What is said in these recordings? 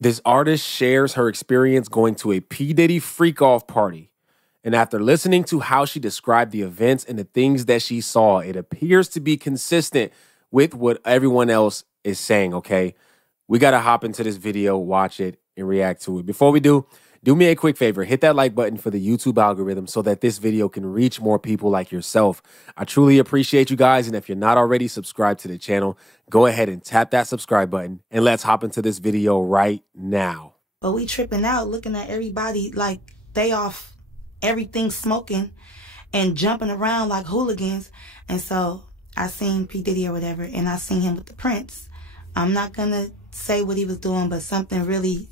This artist shares her experience going to a P. Diddy freak off party. And after listening to how she described the events and the things that she saw, it appears to be consistent with what everyone else is saying, okay? We got to hop into this video, watch it, and react to it. Before we do me a quick favor. Hit that like button for the YouTube algorithm so that this video can reach more people like yourself. I truly appreciate you guys, and if you're not already subscribed to the channel, go ahead and tap that subscribe button, and let's hop into this video right now. But we tripping out looking at everybody like they off everything smoking and jumping around like hooligans. And so I seen P. Diddy or whatever, and I seen him with the Prince. I'm not going to say what he was doing, but something really,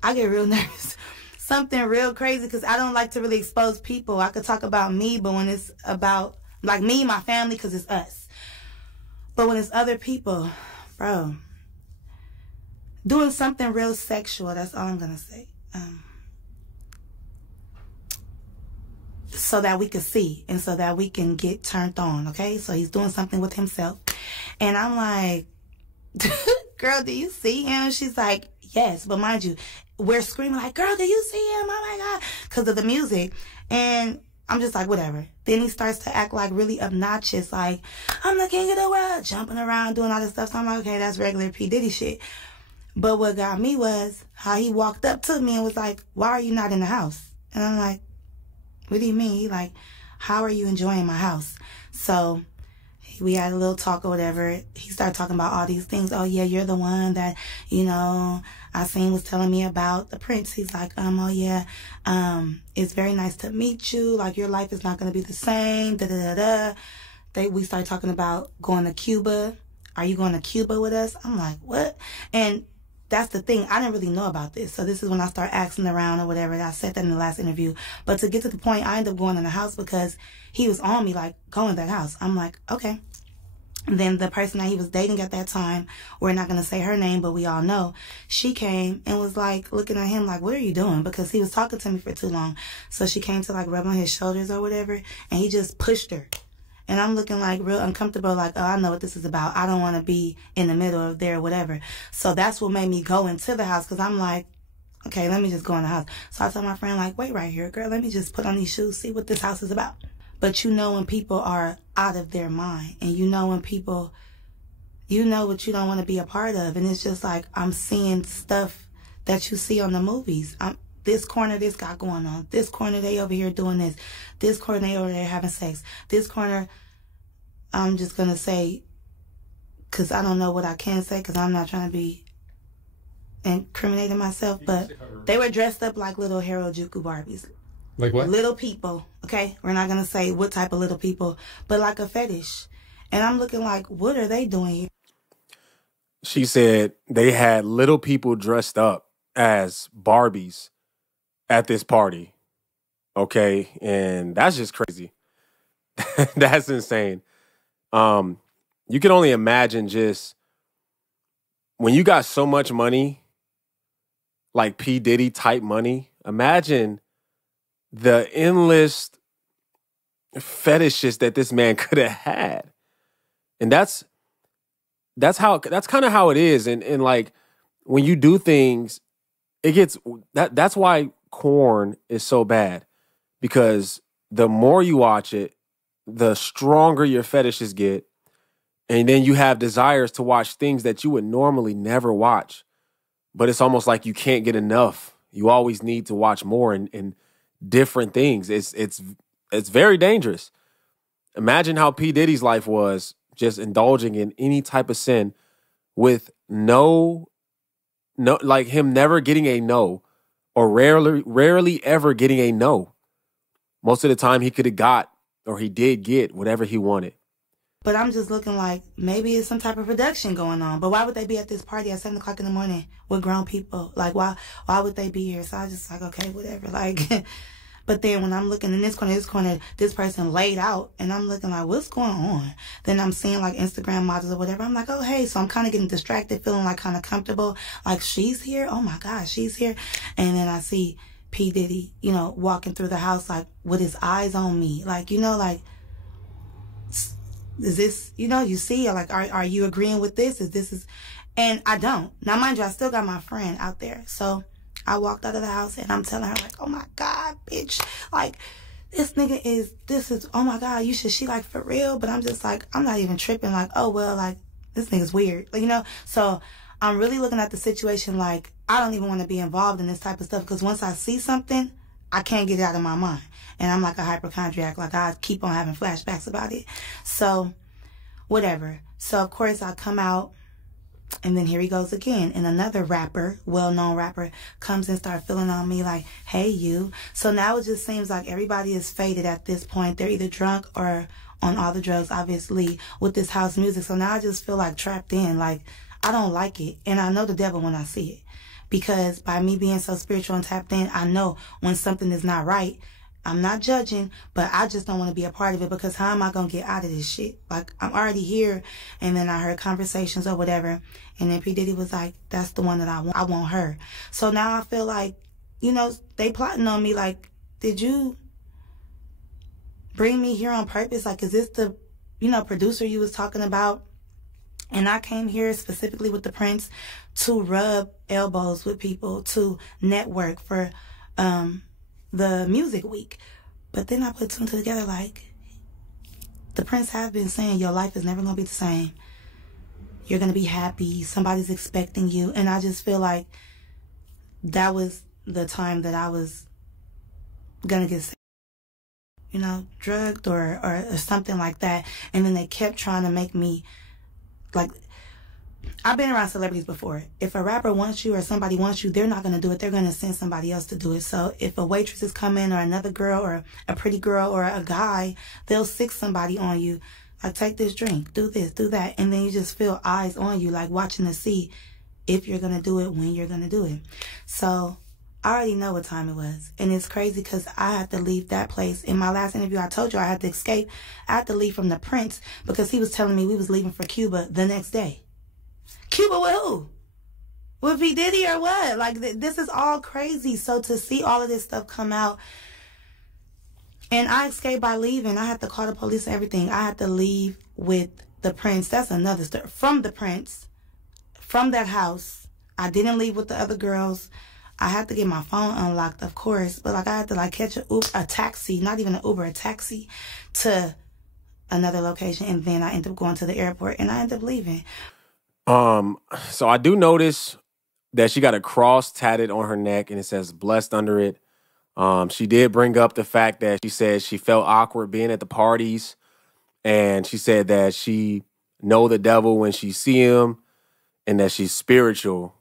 I get real nervous. Something real crazy, because I don't like to really expose people. I could talk about me, but when it's about, like, me, my family, because it's us. But when it's other people, bro, doing something real sexual, that's all I'm going to say. So that we can see and so that we can get turned on, okay? So he's doing something with himself. And I'm like, girl, do you see him? She's like, yes. But mind you, we're screaming like, girl, do you see him? Oh my God. Because of the music. And I'm just like, whatever. Then he starts to act like really obnoxious, like, I'm the king of the world, jumping around, doing all this stuff. So I'm like, okay, that's regular P. Diddy shit. But what got me was how he walked up to me and was like, why are you not in the house? And I'm like, what do you mean? He like, how are you enjoying my house? So we had a little talk or whatever. He started talking about all these things. Oh yeah, you're the one that, you know, I seen was telling me about the Prince. He's like, oh yeah, it's very nice to meet you. Like, your life is not going to be the same. Da da da da. We started talking about going to Cuba. Are you going to Cuba with us? I'm like, what? And that's the thing. I didn't really know about this. So this is when I start asking around or whatever. I said that in the last interview. But to get to the point, I ended up going in the house because he was on me, like, go in that house. I'm like, okay. And then the person that he was dating at that time, we're not going to say her name, but we all know, she came and was like looking at him like, what are you doing? Because he was talking to me for too long. So she came to like rub on his shoulders or whatever, and he just pushed her. And I'm looking like real uncomfortable, like, oh, I know what this is about. I don't want to be in the middle of there or whatever. So that's what made me go into the house, because I'm like, okay, let me just go in the house. So I told my friend, like, wait right here, girl, let me just put on these shoes, see what this house is about. But you know when people are out of their mind, and you know when people, you know what you don't want to be a part of. And it's just like, I'm seeing stuff that you see on the movies. This corner, this got going on. This corner, they over here doing this. This corner, they over there having sex. This corner, I'm just going to say, because I don't know what I can say, because I'm not trying to be incriminating myself, but they were dressed up like little Harajuku Barbies. Like what? Little people, okay? We're not going to say what type of little people, but like a fetish. And I'm looking like, what are they doing here? She said they had little people dressed up as Barbies at this party, okay? And that's just crazy. That's insane. You can only imagine just when you got so much money, like P. Diddy type money, imagine the endless fetishes that this man could have had. And that's kind of how it is. And like, when you do things, it gets, that's why corn is so bad, because the more you watch it, the stronger your fetishes get. And then you have desires to watch things that you would normally never watch. But it's almost like you can't get enough. You always need to watch more and different things. It's very dangerous. Imagine how P. Diddy's life was, just indulging in any type of sin with no, like him never getting a no, or rarely ever getting a no. Most of the time he could have got, or he did get, whatever he wanted. But I'm just looking like maybe it's some type of production going on. But why would they be at this party at 7 o'clock in the morning with grown people? Like, why would they be here? So I just like, okay, whatever. Like, but then when I'm looking in this corner, this person laid out, and I'm looking like, what's going on? Then I'm seeing like Instagram models or whatever. I'm like, oh, hey. So I'm kind of getting distracted, feeling like kind of comfortable. Like, she's here. Oh my gosh, she's here. And then I see P. Diddy, you know, walking through the house, like with his eyes on me. Like, you know, like, is this, you know, you see, like, are you agreeing with this? And I don't. Now, mind you, I still got my friend out there. So I walked out of the house and I'm telling her, like, oh my God, bitch. Like, this nigga is, oh my God, she like, for real? But I'm just like, I'm not even tripping. Like, oh, well, like, this nigga's weird. Like, you know? So I'm really looking at the situation like, I don't even want to be involved in this type of stuff. Because once I see something, I can't get it out of my mind. And I'm like a hypochondriac. Like, I keep on having flashbacks about it. So, whatever. So, of course, I come out. And then here he goes again. And another rapper, well-known rapper, comes and starts feeling on me like, hey, you. So now it just seems like everybody is faded at this point. They're either drunk or on all the drugs, obviously, with this house music. So now I just feel like trapped in. Like, I don't like it. And I know the devil when I see it. Because by me being so spiritual and tapped in, I know when something is not right. I'm not judging, but I just don't want to be a part of it, because how am I going to get out of this shit? Like, I'm already here. And then I heard conversations or whatever. And then P. Diddy was like, that's the one that I want. I want her. So now I feel like, you know, they plotting on me. Like, did you bring me here on purpose? Like, is this the, you know, producer you was talking about? And I came here specifically with the Prince to rub elbows with people, to network for, the music week. But then I put two and two together, like, the Prince has been saying your life is never going to be the same. You're going to be happy. Somebody's expecting you. And I just feel like that was the time that I was going to get, you know, drugged or something like that. And then they kept trying to make me, like, I've been around celebrities before. If a rapper wants you or somebody wants you, they're not going to do it. They're going to send somebody else to do it. So if a waitress is coming, or another girl, or a pretty girl, or a guy, they'll sick somebody on you. Like, take this drink, do this, do that. And then you just feel eyes on you, like watching to see if you're going to do it, when you're going to do it. So I already know what time it was. And it's crazy because I had to leave that place. In my last interview, I told you I had to escape. I had to leave from the Prince because he was telling me we was leaving for Cuba the next day. Cuba with who? With P. Diddy or what? Like, this is all crazy. So to see all of this stuff come out, and I escaped by leaving. I had to call the police and everything. I had to leave with the Prince. That's another story. From the Prince, from that house. I didn't leave with the other girls. I had to get my phone unlocked, of course. But, like, I had to, like, catch a taxi, not even an Uber, a taxi to another location. And then I ended up going to the airport, and I ended up leaving. So I do notice that she got a cross tatted on her neck and it says blessed under it. She did bring up the fact that she said she felt awkward being at the parties, and she said that she know the devil when she see him and that she's spiritual.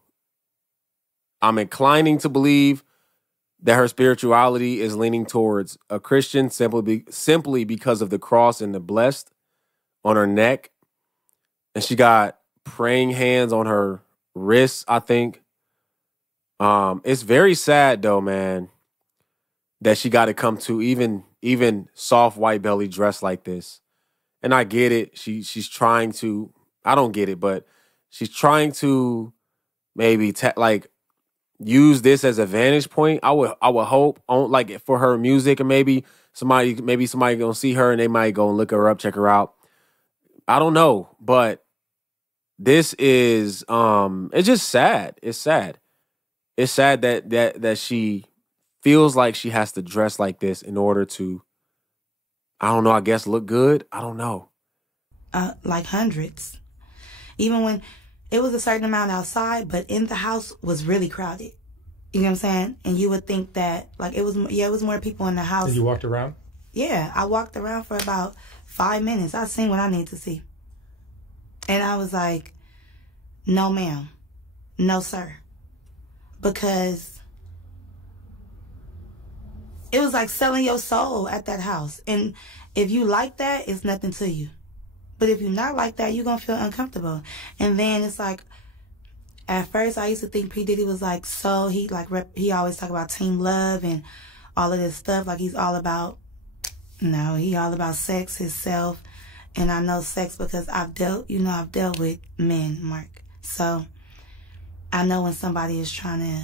I'm inclining to believe that her spirituality is leaning towards a Christian simply because of the cross and the blessed on her neck. And she got praying hands on her wrists, I think. It's very sad though, man, that she got to come to even soft white belly dressed like this. And I get it. She's trying to, I don't get it, but she's trying to maybe like use this as a vantage point. I would hope on, like, for her music, and maybe somebody gonna see her and they might go and look her up, check her out. I don't know, but this is it's just sad. It's sad. It's sad that she feels like she has to dress like this in order to, I don't know, I guess look good. I don't know. Like hundreds. Even when it was a certain amount outside, but in the house was really crowded. You know what I'm saying? And you would think that, like, it was more people in the house. And you walked around? Yeah, I walked around for about 5 minutes. I seen what I need to see. And I was like, no, ma'am. No, sir. Because it was like selling your soul at that house. And if you like that, it's nothing to you. But if you're not like that, you're going to feel uncomfortable. And then it's like, at first I used to think P. Diddy was like, so he always talk about team love and all of this stuff. Like, he's all about, no, he all about sex, himself. And I know sex because I've dealt with men, Mark. So I know when somebody is trying to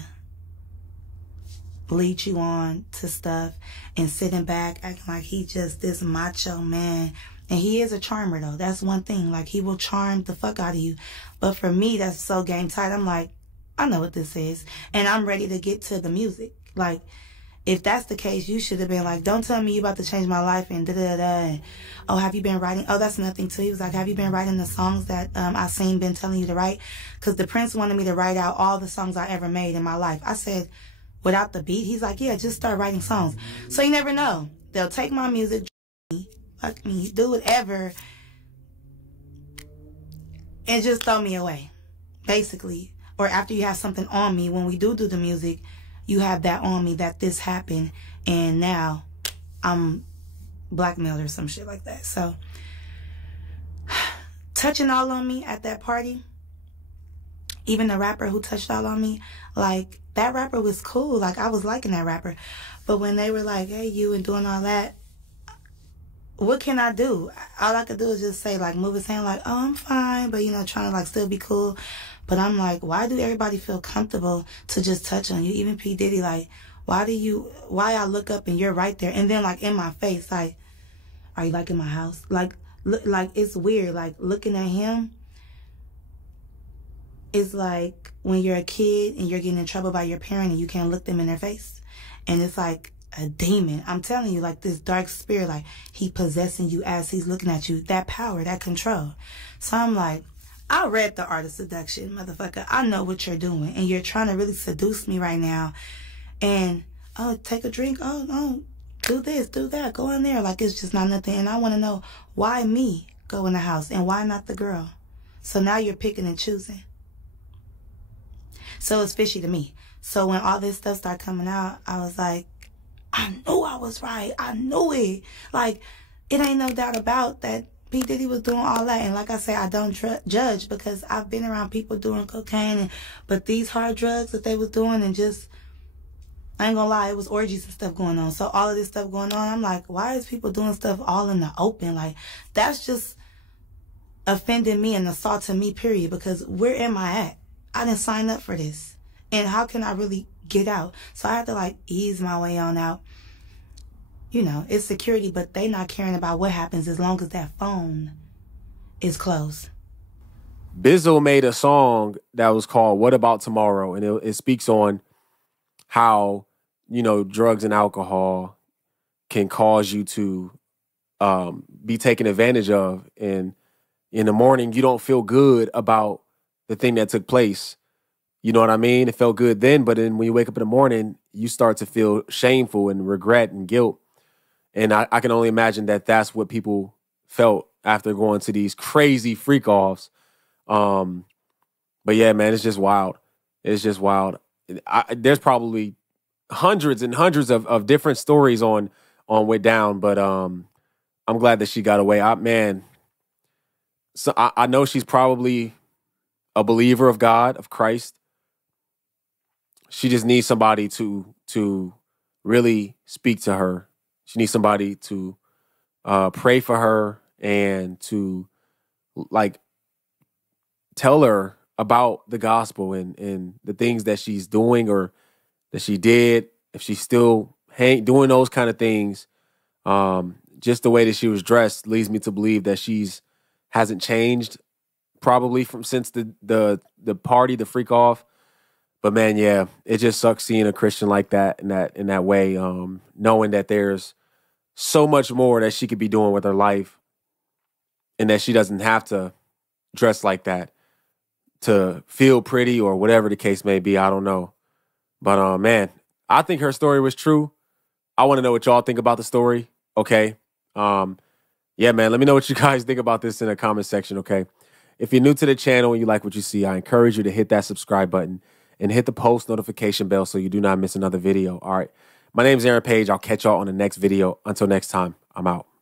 lead you on to stuff and sitting back acting like he just this macho man And he is a charmer, though. That's one thing. Like, he will charm the fuck out of you. But for me, that's so game tight. I'm like, I know what this is. And I'm ready to get to the music. Like, if that's the case, you should have been like, don't tell me you about to change my life and da-da-da-da. And, oh, have you been writing? Oh, that's another thing, too. He was like, have you been writing the songs that I seen been telling you to write? Because the Prince wanted me to write out all the songs I ever made in my life. I said, without the beat? He's like, yeah, just start writing songs. So you never know. They'll take my music, fuck me, do whatever, and just throw me away, basically. Or after you have something on me, when we do the music, you have that on me that this happened, and now I'm blackmailed or some shit like that. So, touching all on me at that party, even the rapper who touched all on me, like, that rapper was cool. Like, I was liking that rapper. But when they were like, hey, you, and doing all that, what can I do? All I could do is just say, like, move his hand, like, oh, I'm fine, but, you know, trying to, like, still be cool. But I'm like, why do everybody feel comfortable to just touch on you? Even P. Diddy, like, why I look up and you're right there? And then, like, in my face, like, are you, like, in my house? Like, like, it's weird. Like, looking at him is like when you're a kid and you're getting in trouble by your parent and you can't look them in their face. And it's like a demon. I'm telling you, like, this dark spirit, like, he possessing you as he's looking at you. That power, that control. So I'm like, I read The Art of Seduction, motherfucker. I know what you're doing. And you're trying to really seduce me right now. And, oh, take a drink. Oh, do this, do that. Go in there. Like, it's just not nothing. And I want to know, why me go in the house and why not the girl? So now you're picking and choosing. So it's fishy to me. So when all this stuff started coming out, I was like, I knew I was right. I knew it. Like, it ain't no doubt about that. P. Diddy was doing all that. And like I say, I don't judge because I've been around people doing cocaine. But these hard drugs that they was doing, and just, I ain't gonna lie, it was orgies and stuff going on. So all of this stuff going on, I'm like, why is people doing stuff all in the open? Like, that's just offending me and assaulting me, period. Because where am I at? I didn't sign up for this. And how can I really get out? So I had to, like, ease my way on out. You know, it's security, but they not caring about what happens as long as that phone is closed. Bizzle made a song that was called What About Tomorrow? And it speaks on how, you know, drugs and alcohol can cause you to be taken advantage of. And in the morning, you don't feel good about the thing that took place. You know what I mean? It felt good then, but then when you wake up in the morning, you start to feel shameful and regret and guilt. And I can only imagine that that's what people felt after going to these crazy freak-offs. But yeah, man, it's just wild. It's just wild. There's probably hundreds and hundreds of different stories on what down, but I'm glad that she got away. So I know she's probably a believer of God, of Christ. She just needs somebody to really speak to her. She needs somebody to pray for her and to, like, tell her about the gospel and the things that she's doing or that she did. If she's still doing those kind of things, just the way that she was dressed leads me to believe that hasn't changed probably since the party, the freak off. But man, yeah, it just sucks seeing a Christian like that in that way, knowing that there's so much more that she could be doing with her life and that she doesn't have to dress like that to feel pretty or whatever the case may be. I don't know. But man, I think her story was true. I want to know what y'all think about the story. Okay. Yeah, man, let me know what you guys think about this in the comment section. Okay. If you're new to the channel and you like what you see, I encourage you to hit that subscribe button and hit the post notification bell so you do not miss another video. All right. My name is Aaron Page. I'll catch y'all on the next video. Until next time, I'm out.